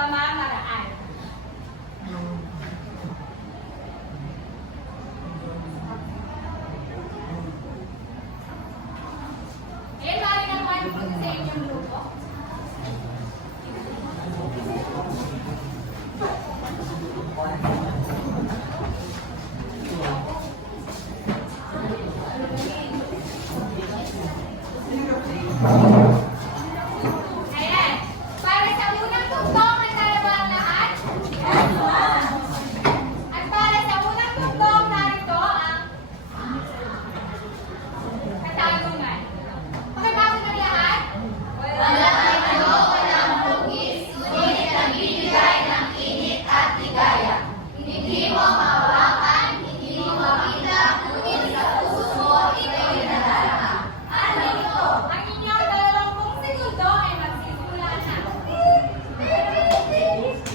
pamamaraan. Ayan, bali naman po sa inyong grupo. Ayan. Para sa unang tugtong, nagdalawa ang lahat. At para sa unang tugtong, narito ang katanungan. Pakibasa ng lahat. Walang ano, walang hugis, ngunit nagbibigay ng init at ligaya. Hindi mo mahawakan, hindi mo makita, ngunit sa puso mo, ito'y nadarama. Ano ito? Ang inyong 20 segundo ay magsisimula na.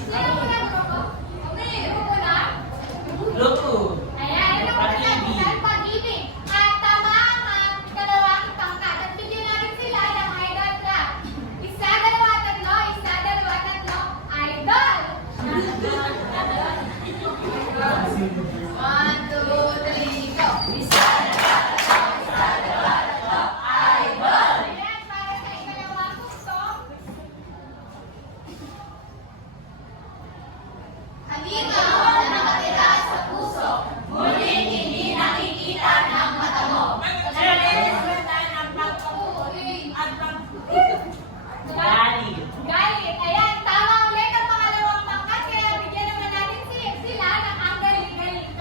Sino muna grupo? Grupo na? Luto. Ayan, ito po katanungan, pag-ibig. At tama ang dalawang pangkat. At bigyan natin sila ng idol club. Isa, dalawa, tatlo. Isa, dalawa, tatlo. Idol! 1, 2, 3, go! Isa, idol! Ayan, para sa ikalawang tugtong. Halika na nakatira sa puso, ngunit hindi nakikita ng mata mo. Galit. Galit. Ayan, tama ulit ang pangalawang pangkat. Kaya bigyan naman natin sila ng ang galing-galing.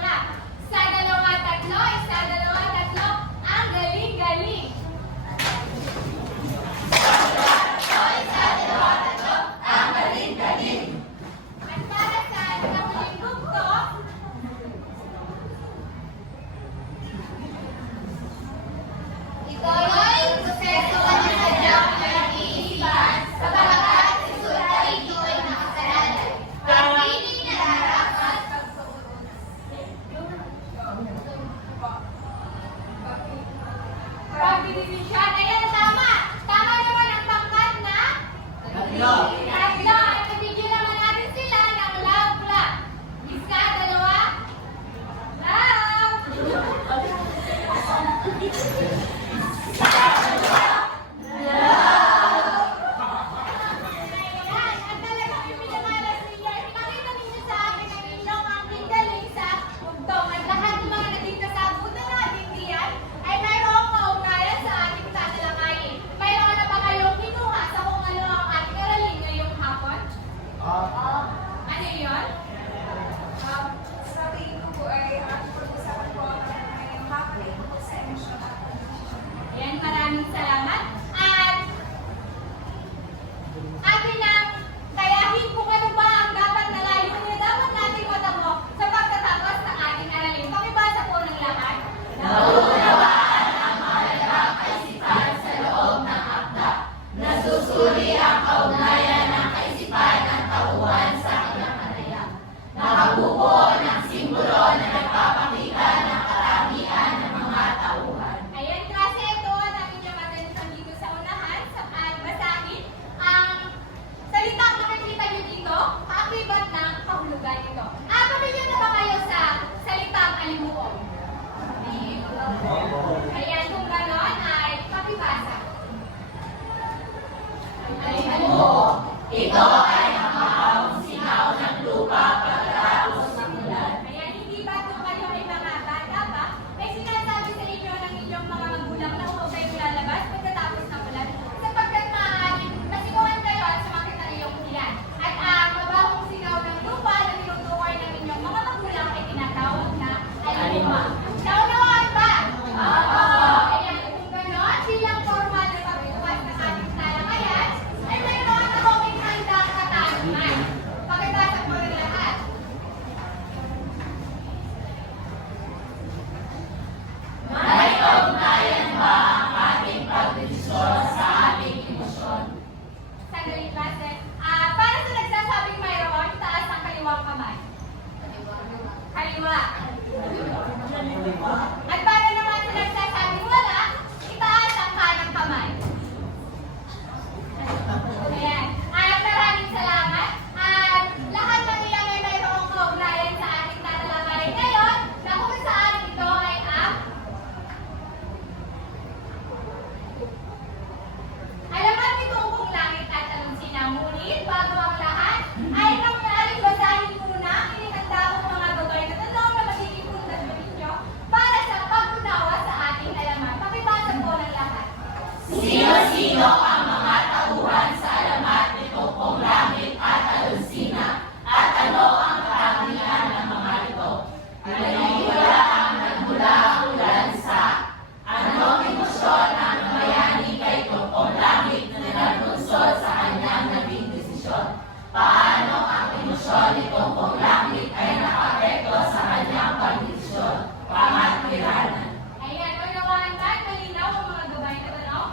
nitong kung langit ay nakaapekto sa kanyang pagdesisyon, pangatwiranan. Ayan, unawaan ba? Malinaw ang mga gabay na tanong?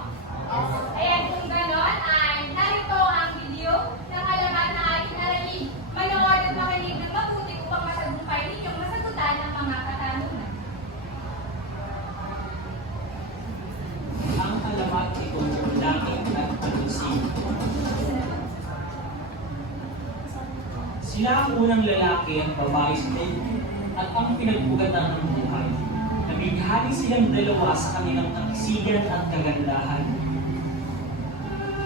Ayan, kung ganon ay narito ang video ng halaman na ating aralin. Manood at makinig ng mabuti upang masagumpay ninyong masagutan ang mga katanungan. Ang alamat nitong langit at panusin. Sila ang unang lalaki at babae sa mundo at ang pinagpugatan ng buhay. Nabighani silang dalawa sa kanilang kaisigan at kagandahan.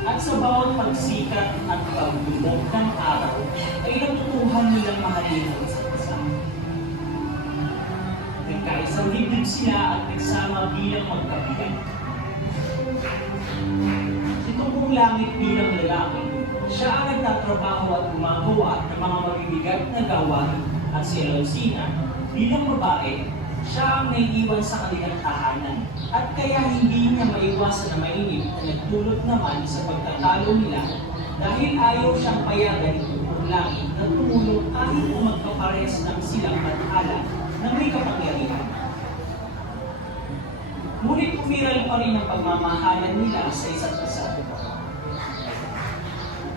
At sa bawat pagsikat at paglubog ng araw, ay natutuhan nilang mahalin ang isa't isa. Nagkaisang dibdib sila at nagsama bilang magkabilang. Si Tungkong Langit bilang lalaki, siya ang nagtatrabaho at gumagawa ng mga mabibigat na gawain, at si Alcina bilang babae, siya ang naiiwan sa kanilang tahanan, at kaya hindi niya maiwasan na mainip na nagdulot naman sa pagtatalo nila dahil ayaw siyang payagan ng Tungkong Langit na tumulong kahit kung magkapares lang silang bathala na may kapangyarihan. Ngunit umiral pa rin ang pagmamahalan nila sa isa't isa.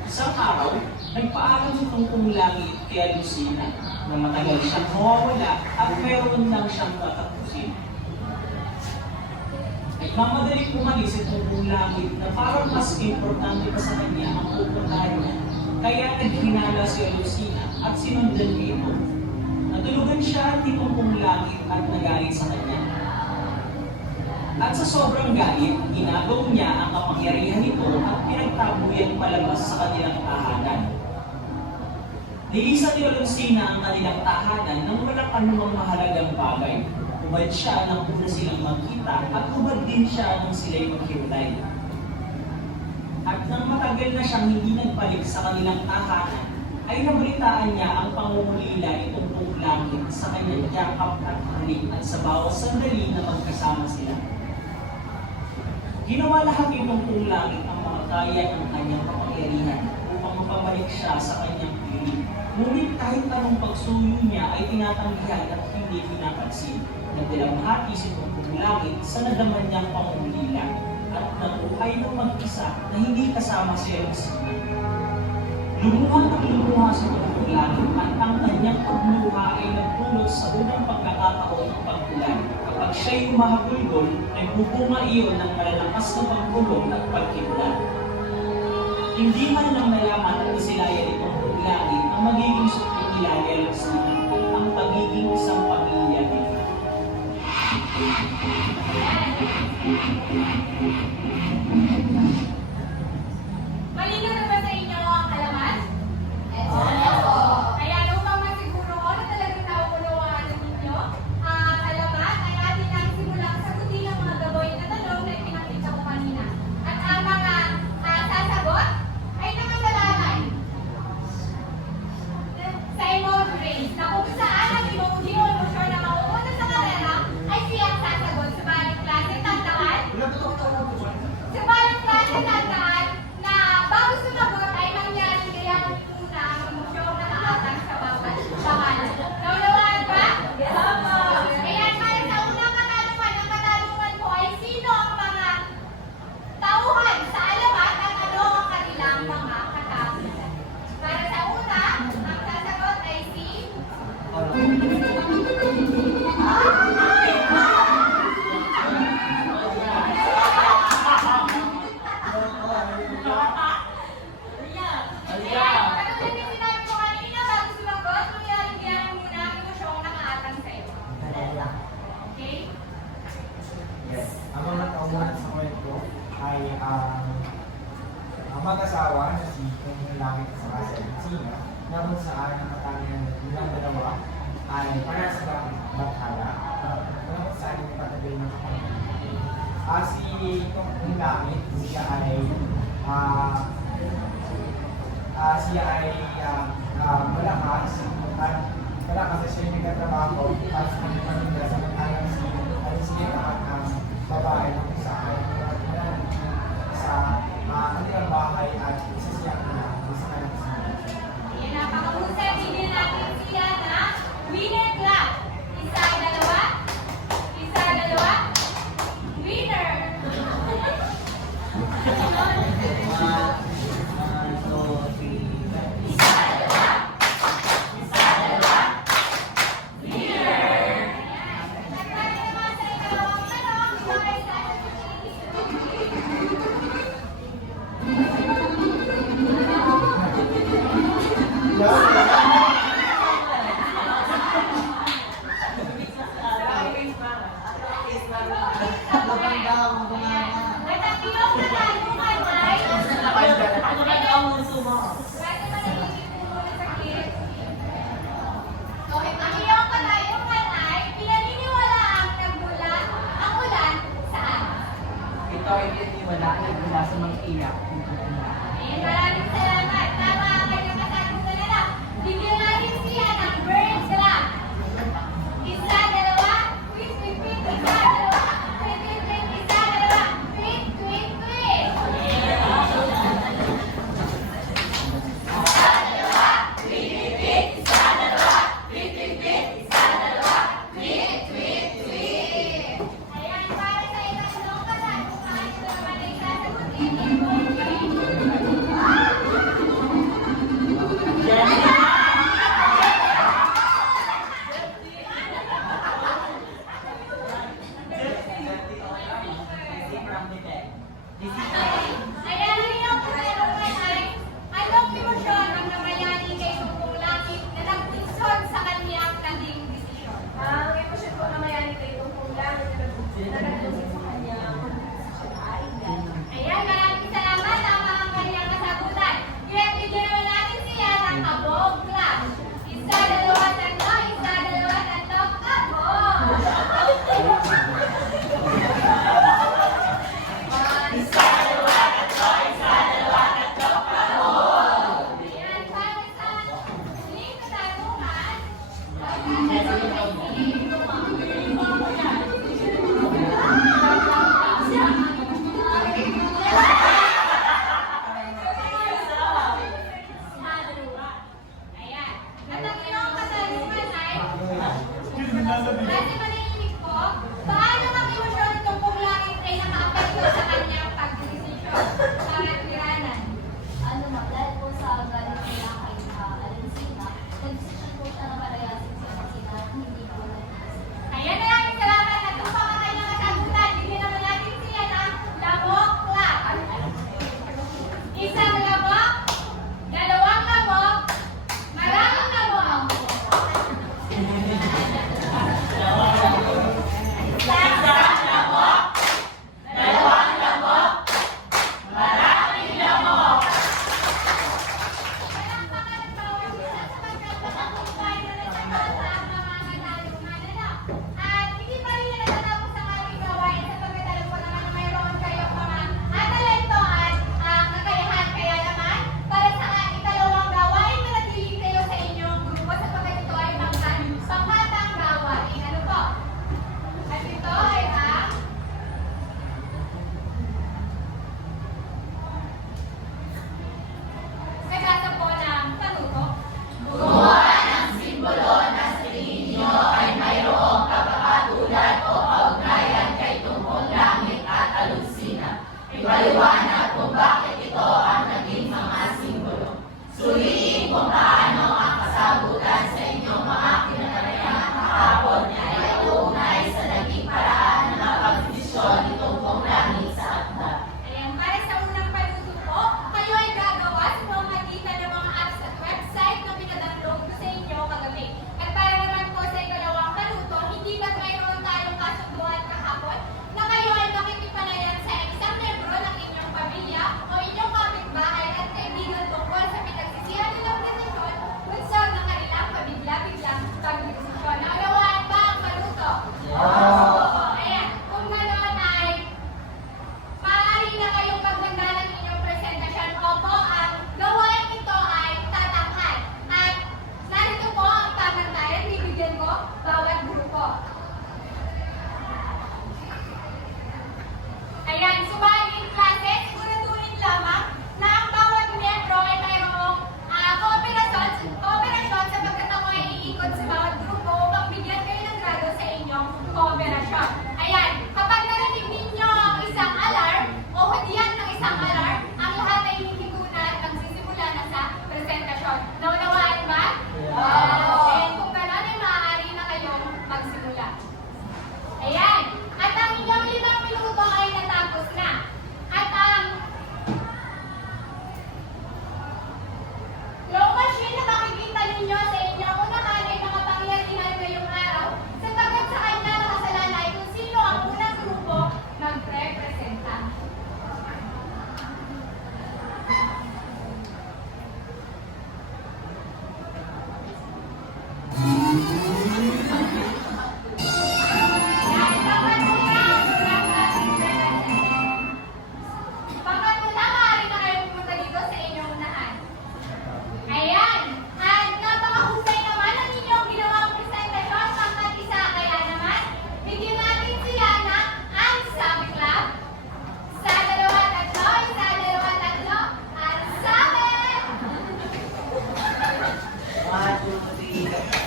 Isang araw, nagpaalam si Tungkong Langit kay Alcina na matagal siyang mawawala at meron lang siyang tatapusin. Nagmamadaling umalis si Tungkong Langit na parang mas importante pa sa kanya ang pupuntahan niya, kaya naghinala si Alcina at sinundan niya ito. Natulugan siya ni Tungkong Langit at nagalit sa kanya. At sa sobrang galit, inagaw niya ang kapangyarihan nito at pinagtabuyang palabas sa kanilang tahanan. Nilisan ni Alcina ang kanilang tahanan nang walang anumang mahalagang bagay. Hubad siya nang una silang magkita at hubad din siya nang sila'y maghiwalay. At nang matagal na siyang hindi nagbalik sa kanilang tahanan, ay nabalitaan niya ang pangungulila ni Tungkong Langit sa kanyang yakap at halik at sa bawat sandali na magkasama sila. Ginawa lahat ni Tungkong Langit ang makakaya ng kanyang kapangyarihan upang mapabalik siya sa kanyang piling. Ngunit kahit anong pagsuyo niya ay tinatanggihan at hindi pinapansin. Nagdalamhati si Tungkong Langit sa nadaman niyang pangungulila at nabuhay ng mag-isa na hindi kasama si Alcina. Lumuha at lumuha si Tungkong Langit at ang kanyang pagluha ay nagpulot sa unang pagkakataon ng pagkulan. Kapag siya'y umahagulgol, nagbubunga iyon ng malalakas na pagkulong at pagkibla. Hindi man lang nalaman at nasilayan ni Tungkong Langit ang magiging sukli nila ni Alcina at ang pagiging isang pamilya nila. Malinaw na ba sa inyo ang halaman? Kaya upang masiguro ko na talagang nauunawaan ninyo ang halaman, ay atin ang simulang sagutin ang mga gaboy na tanong na pinakita ko kanina. At ang mga sasagot ay nakasalalay sa emoji range na kung saan ang emoji o emosyon na mauuna sa karera ay siyang sasagot. Subalit klase, tandaan na bago sumagot ay mangyaring kailangan muna ang emosyong nakaatang sa bawat pangalan. Naunawaan ba? Ayan, para sa unang katanungan, ang katanungan ko ay sino ang mga tauhan sa alamat at ano ang kanilang mga katapusan. Para sa una, ang sasagot ay si... Ayan, katulad yung sinabi ko kanina, bago sumagot, mangyaring muna ang emosyong nakaatang sa'yo. Okay? Yes. Ang mga tauhan sa kwento ay ang mag-asawa na si Tungkong Langit at saka si Alcina na kung saan ang katangian nilang dalawa ay para sa bathala na kung saan yung patagay ng kapatid. Si Tungkong Langit, siya ay malakas at malakas siya yung nagtatrabaho at sa kanyang pamilya sa kanyang si Alcina at ang babae na kung saan sa kanilang bahay at isa siyang sa kanyang Ayan, napakahusay. Hindi na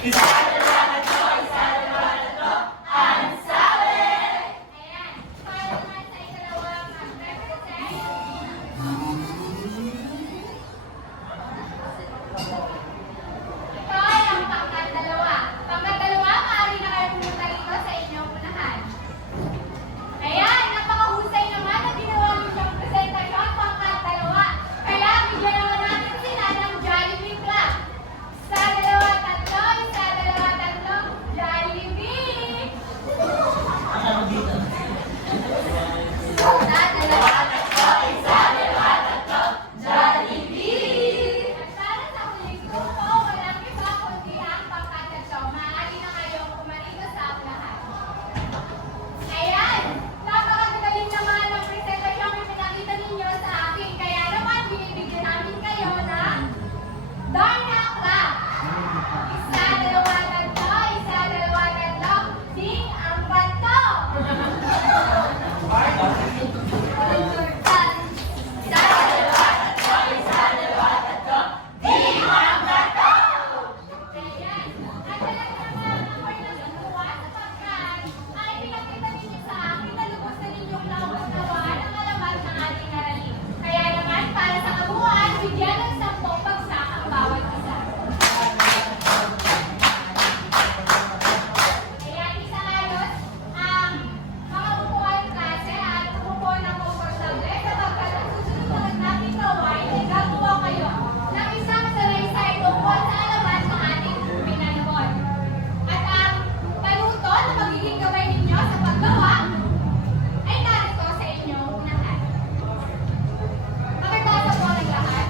Ayan. Para naman sa ikalawang represent. Ito ay ang pangkat-dalawa. Pangkat-dalawa, maaari na kayo pumunta rito sa inyong unahan. Ayan, napakahusay naman na ginawa ninyong presentasyon, pangkat-dalawa. Kaya bigyan naman natin sila ng Jollibee clap. Isa, dalawa, tatlo. Isa, dalawa, tatlo. Jollibee! Jollibee! At para sa huling grupo, walang iba kundi ang pangkat-tatlo. Maaari na kayong pumarito sa unahan. Ayan! Napakagaling naman ng presentasyon na pinakita ninyo sa akin. Kaya naman, binibigyan namin kayo ng Darna Clap. Isa, dalawa, tatlo. Isa, dalawa, tatlo. Ding ang bato! Ayan. At talaga naman ako ay natutuwa sapagkat ay pinakita ninyo sa akin na lubos na ninyong naunawaan ang alamat ng ating aralin. Kaya naman, para sa kabuuan, bigyan ng 10 bagsak ang bawat isa. Ayan, isang ayos ang mga upuan klase at umupo ng komportable sapagkat ang susunod natin gawain ay gagawa kayo ng isang salaysay tungkol sa alamat ng ating pinanahon. At ang panuto na magiging gawin ninyo sa paggawa ay narito sa inyong unahan. Makibasa po ng lahat.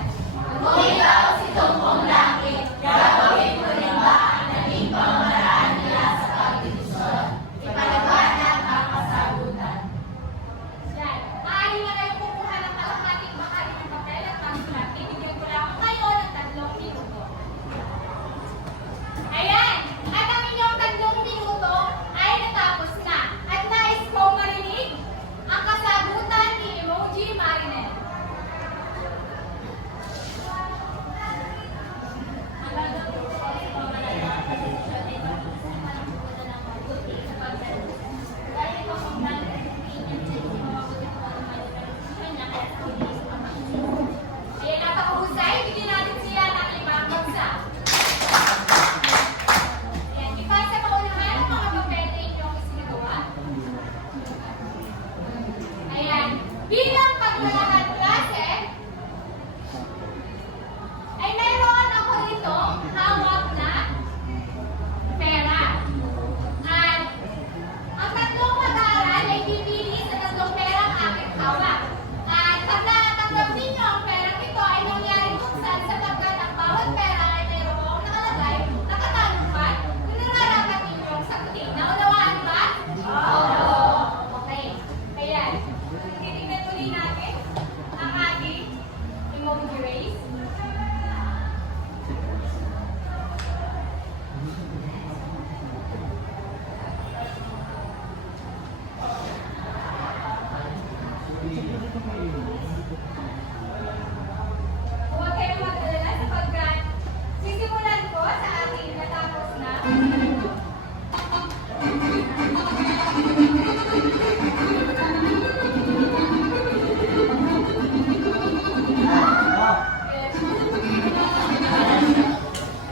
Kung ikaw si Tumpong Langit, gagawin mo rin ba ang naging pamamaraan nila sa pagdidisyon? Ipalabanag ang kasagutan. Yan. Maaari na kayong kumuha ng kalahating bahagi ng papel at pangsulat. Bibigyan ko lang kayo ng 3 minuto. Ayan! At ang inyong 3 minuto ay natapos na. At nais kong marinig ang kasagutan ni Emoji Marinette. Ayan, napakahusay. Bigyan natin siya ng 5 bagsak. Ayan, ipasa paunahan ang mga papel na inyong isinagawa. Ayan, bilang paglalakad klase, ay mayroon ako rito hawak na pera. At ang 3 mag-aaral ay pipili sa 3 perang aking hawak. At pag natatanggap ninyo ang perang ito ay nangyari kung saan sapagkat ang bawat pera ay mayroong nakalagay na katanungan na nararapat ninyong sagutin. Naunawaan ba? Oo! Okay. Ayan. Titignan tuloy natin ang ating emoji race. Huwag kayong mag-alala sapagkat sisimulan ko sa ating natapos na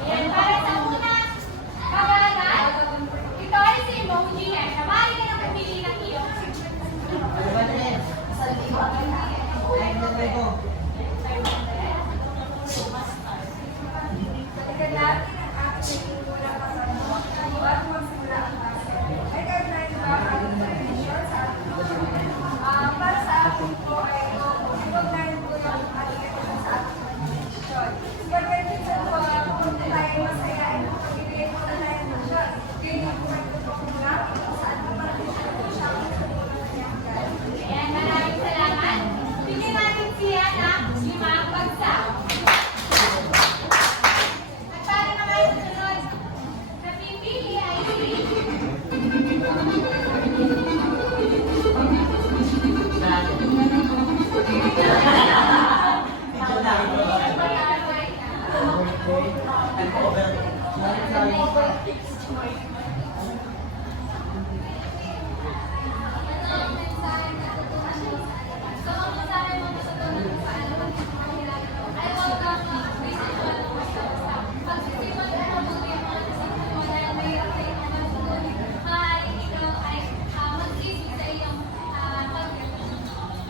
Ayan, para sa una, mag-aaral, ito ay si emoji yan. Namari ka ng pagpili ng iyong Para sa akin po ay ipagnahin po yung ating sa ating desisyon. Pagkat minsan po, kung tayo masayain, pagbibigay po na tayo ng Diyos. Ganyan po ay tutulong lang kung saan po mag-desisyon po siya kung saan po nangyayari. Ayan, maraming salamat. Bigyan natin siya ng 5 bagsak. At para naman sunod na pipili ay si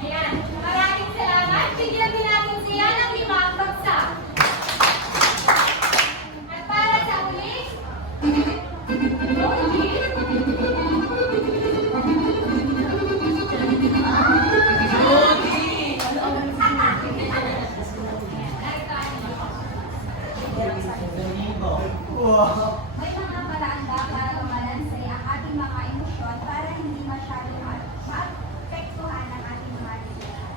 Ayan, maraming salamat. Bigyan din natin siya ng 5 bagsak. At para sa huli, May mga paraan ba para mabalanse ang ating mga emosyon para hindi masyadong maapektuhan ang ating mga desisyon?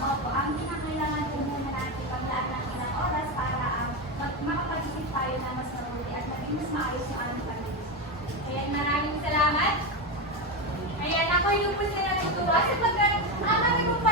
Opo, ang kinakailangan po muna natin paglaan ng ilang oras para makapag-isip tayo na mas mabuti at maging mas maayos yung aming pag-isip. ayan, maraming salamat. Ayan, ako yung po sila natutuwa sa pagkakas. Ang kami po